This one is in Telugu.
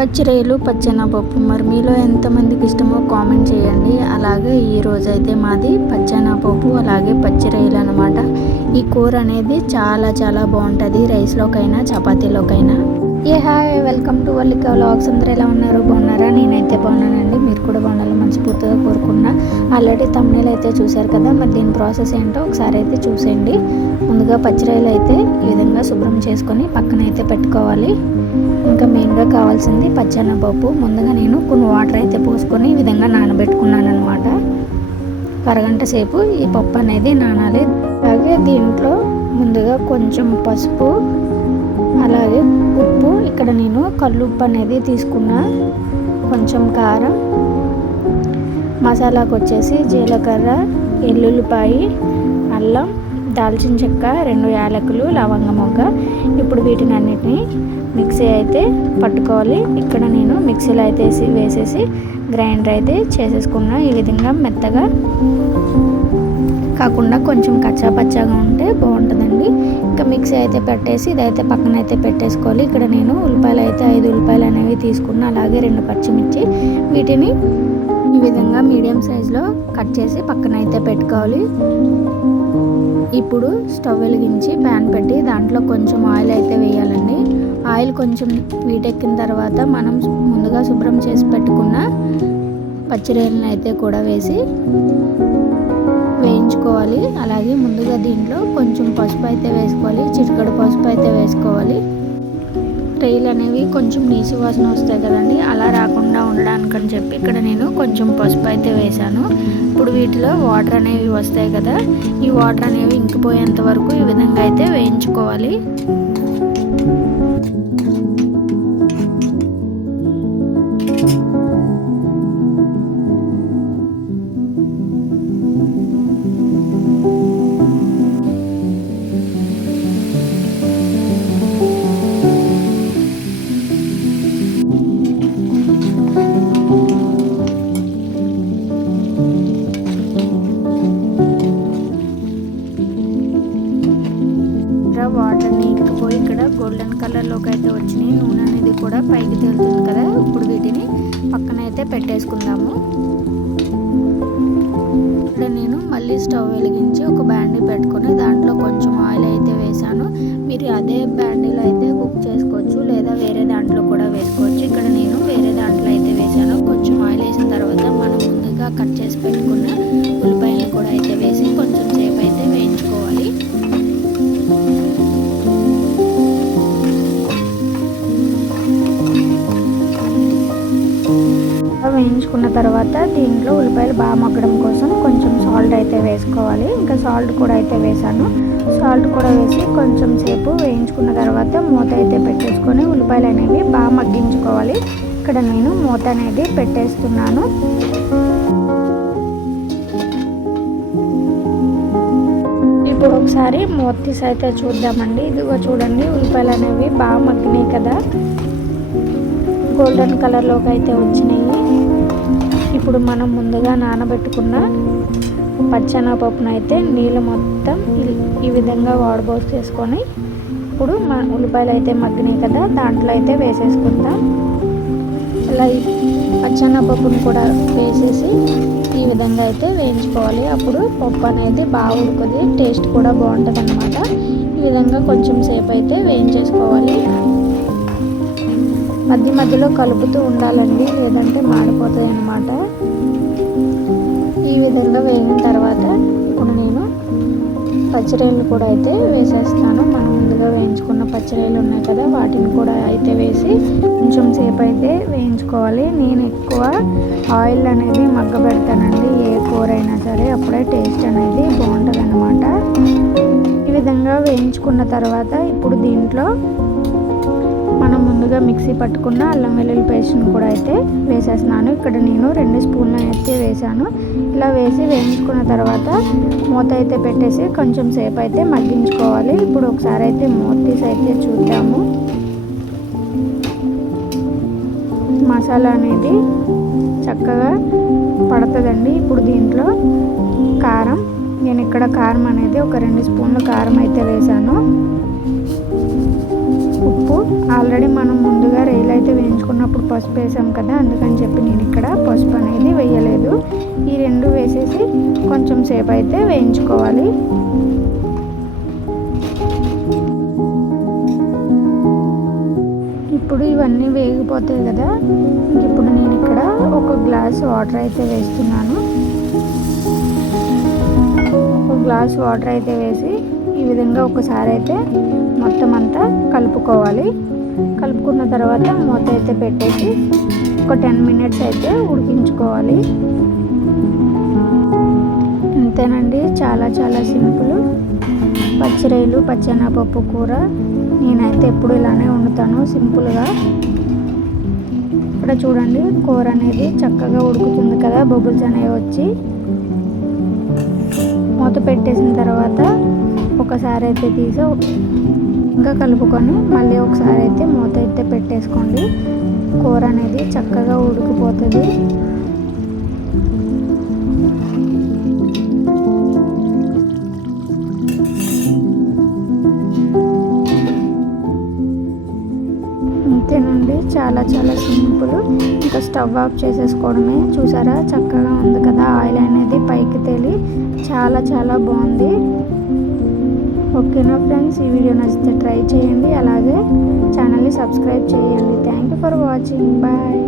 పచ్చిరొయ్యలు పచ్చెనపప్పు. మరి మీలో ఎంతమందికి ఇష్టమో కామెంట్ చేయండి. అలాగే ఈ రోజైతే మాది పచ్చెనపప్పు అలాగే పచ్చిరొయ్యలు అనమాట ఈ కూర అనేది చాలా చాలా బాగుంటుంది రైస్లోకైనా చపాతీలోకైనా. Hey hi welcome to Vallika vlogs. అందరూ ఎలా ఉన్నారు? బాగున్నారా? నేనైతే బాగున్నానండి. మీరు కూడా బాగుండాలి మనస్ఫూర్తిగా కోరుకున్నా. ఆల్రెడీ తమ్నేలు అయితే చూశారు కదా మరి దీని ప్రాసెస్ ఏంటో ఒకసారి అయితే చూసేయండి. ముందుగా పచ్చిరొయ్యలు అయితే ఈ విధంగా శుభ్రం చేసుకొని పక్కన అయితే పెట్టుకోవాలి. ఇంకా మెయిన్గా కావాల్సింది పచ్చెనపప్పు ముందుగా నేను కొన్ని వాటర్ అయితే పోసుకొని ఈ విధంగా నానబెట్టుకున్నాను అనమాట అరగంట సేపు ఈ పప్పు అనేది నానాలి. అలాగే దీంట్లో ముందుగా కొంచెం పసుపు అలాగే ఉప్పు. ఇక్కడ నేను కల్లుప్పు అనేది తీసుకున్నా. కొంచెం కారం. మసాలాకు వచ్చేసి జీలకర్ర ఎల్లుల్లిపాయి అల్లం దాల్చిన చెక్క రెండు యాలకులు లవంగ మొగ్గ. ఇప్పుడు వీటిని అన్నిటిని మిక్సీ అయితే పట్టుకోవాలి. ఇక్కడ నేను మిక్సీలో అయితే వేసేసి గ్రైండర్ అయితే చేసేసుకున్నా. ఈ విధంగా మెత్తగా కాకుండా కొంచెం కచ్చా పచ్చాగా ఉంటే బాగుంటుందండి. ఇంకా మిక్సీ అయితే పెట్టేసి ఇదైతే పక్కన అయితే పెట్టేసుకోవాలి. ఇక్కడ నేను ఉల్లిపాయలు అయితే ఐదు ఉల్లిపాయలు అనేవి తీసుకున్నా. అలాగే రెండు పచ్చిమిర్చి. వీటిని ఈ విధంగా మీడియం సైజులో కట్ చేసి పక్కన అయితే పెట్టుకోవాలి. ఇప్పుడు స్టవ్ వెలిగించి ప్యాన్ పెట్టి దాంట్లో కొంచెం ఆయిల్ అయితే వేయాలండి. ఆయిల్ కొంచెం వీటెక్కిన తర్వాత మనం ముందుగా శుభ్రం చేసి పెట్టుకున్న పచ్చిరేలను అయితే కూడా వేసి వేయించుకోవాలి. అలాగే ముందుగా దీంట్లో కొంచెం పసుపు అయితే వేసుకోవాలి. చిటికడు పసుపు అయితే వేసుకోవాలి. రైలు అనేవి కొంచెం నీసు వాసన వస్తాయి కదండి. అలా రాకుండా ఉండడానికని చెప్పి ఇక్కడ నేను కొంచెం పసుపు అయితే వేశాను. ఇప్పుడు వీటిలో వాటర్ అనేవి వస్తాయి కదా. ఈ వాటర్ అనేవి ఇంకిపోయేంత వరకు ఈ విధంగా అయితే వేయించుకోవాలి. గోల్డెన్ కలర్లోకి అయితే వచ్చినాయి. నూనె అనేది కూడా పైకి తేలుతుంది కదా. ఇప్పుడు వీటిని పక్కన అయితే పెట్టేసుకుందాము. ఇక్కడ నేను మళ్ళీ స్టవ్ వెలిగించి ఒక బ్యాండీ పెట్టుకొని దాంట్లో కొంచెం ఆయిల్ వేయించుకున్న తర్వాత దీంట్లో ఉల్లిపాయలు బాగా మగ్గడం కోసం కొంచెం సాల్ట్ అయితే వేసుకోవాలి. ఇంకా సాల్ట్ కూడా అయితే వేసాను. సాల్ట్ కూడా వేసి కొంచెం సేపు వేయించుకున్న తర్వాత మూత అయితే పెట్టేసుకొని ఉల్లిపాయలు అనేవి బాగా మగ్గించుకోవాలి. ఇక్కడ నేను మూత అనేది పెట్టేస్తున్నాను. ఇప్పుడు ఒకసారి మూత తీసి అయితే చూద్దామండి. ఇదిగో చూడండి ఉల్లిపాయలు అనేవి బాగా మగ్గినాయి కదా. గోల్డెన్ కలర్లోకి అయితే వచ్చినాయి. ఇప్పుడు మనం ముందుగా నానబెట్టుకున్న పచ్చనపప్పును అయితే నీళ్ళు మొత్తం ఈ విధంగా వాడబోసి చేసుకొని ఇప్పుడు మన ఉల్లిపాయలు అయితే మగ్గినాయి కదా దాంట్లో అయితే వేసేసుకుందాం. ఇలా పచ్చనపప్పును కూడా వేసేసి ఈ విధంగా అయితే వేయించుకోవాలి. అప్పుడు పప్పు అనేది బాగా ఉడుకుది టేస్ట్ కూడా బాగుంటుంది అనమాట ఈ విధంగా కొంచెం సేపు అయితే వేయించేసుకోవాలి. మధ్య మధ్యలో కలుపుతూ ఉండాలండి లేదంటే మాడిపోతాయి అన్నమాట ఈ విధంగా వేగిన తర్వాత ఇప్పుడు నేను పచ్చిరేలు కూడా అయితే వేసేస్తాను. మనం ముందుగా వేయించుకున్న పచ్చిరేలు ఉన్నాయి కదా వాటిని కూడా అయితే వేసి కొంచెం సేపు అయితే వేయించుకోవాలి. నేను ఎక్కువ ఆయిల్ అనేది మగ్గ పెడతానండి ఏ కూర అయినా సరే అప్పుడే టేస్ట్ అనేది బాగుంటుంది అనమాట ఈ విధంగా వేయించుకున్న తర్వాత ఇప్పుడు దీంట్లో ముందుగా మిక్సీ పట్టుకున్న అల్లం వెల్లుల్లి పేస్ట్ని కూడా అయితే వేసేస్తున్నాను. ఇక్కడ నేను రెండు స్పూన్లు అయితే వేసాను ఇలా వేసి వేయించుకున్న తర్వాత మూత అయితే పెట్టేసి కొంచెం సేపు అయితే మగ్గించుకోవాలి. ఇప్పుడు ఒకసారి అయితే మూత తీసి అయితే చూద్దాము. మసాలా అనేది చక్కగా పడుతుందండి. ఇప్పుడు దీంట్లో కారం నేను ఇక్కడ కారం అనేది ఒక రెండు స్పూన్లు కారం అయితే వేసాను ఆల్రెడీ మనం ముందుగా రొయ్యలు అయితే వేయించుకున్నప్పుడు పసుపు వేసాం కదా అందుకని చెప్పి నేను ఇక్కడ పసుపు అనేది వేయలేదు. ఈ రెండు వేసేసి కొంచెం సేపు అయితే వేయించుకోవాలి. ఇప్పుడు ఇవన్నీ వేగిపోతాయి కదా ఇప్పుడు నేను ఇక్కడ ఒక గ్లాస్ వాటర్ అయితే వేస్తున్నాను. ఒక గ్లాస్ వాటర్ అయితే వేసి ఈ విధంగా ఒకసారి అయితే మొత్తం అంతా కలుపుకోవాలి. కలుపుకున్న తర్వాత మూత అయితే పెట్టేసి ఒక టెన్ మినిట్స్ అయితే ఉడికించుకోవాలి. అంతేనండి చాలా చాలా సింపుల్. పచ్చిరొయ్యలు పచ్చెనపప్పు కూర నేనైతే ఎప్పుడు ఇలానే వండుతాను సింపుల్గా. ఇక్కడ చూడండి కూర అనేది చక్కగా ఉడుకుతుంది కదా బబుల్స్ అనేవి వచ్చి. మూత పెట్టేసిన తర్వాత ఒకసారి అయితే తీసి ఇంకా కలుపుకొని మళ్ళీ ఒకసారి అయితే మూత అయితే పెట్టేసుకోండి. కూర అనేది చక్కగా ఉడికిపోతుంది. అంతేనండి చాలా చాలా సింపుల్. ఇంకా స్టవ్ ఆఫ్ చేసేసుకోవడమే. చూసారా చక్కగా ఉంది కదా ఆయిల్ అనేది పైకి తేలి చాలా చాలా బాగుంది. ఓకేనా ఫ్రెండ్స్ ఈ వీడియో నచ్చితే ట్రై చేయండి. అలాగే ఛానల్ని సబ్స్క్రైబ్ చేయండి. Thank you for watching bye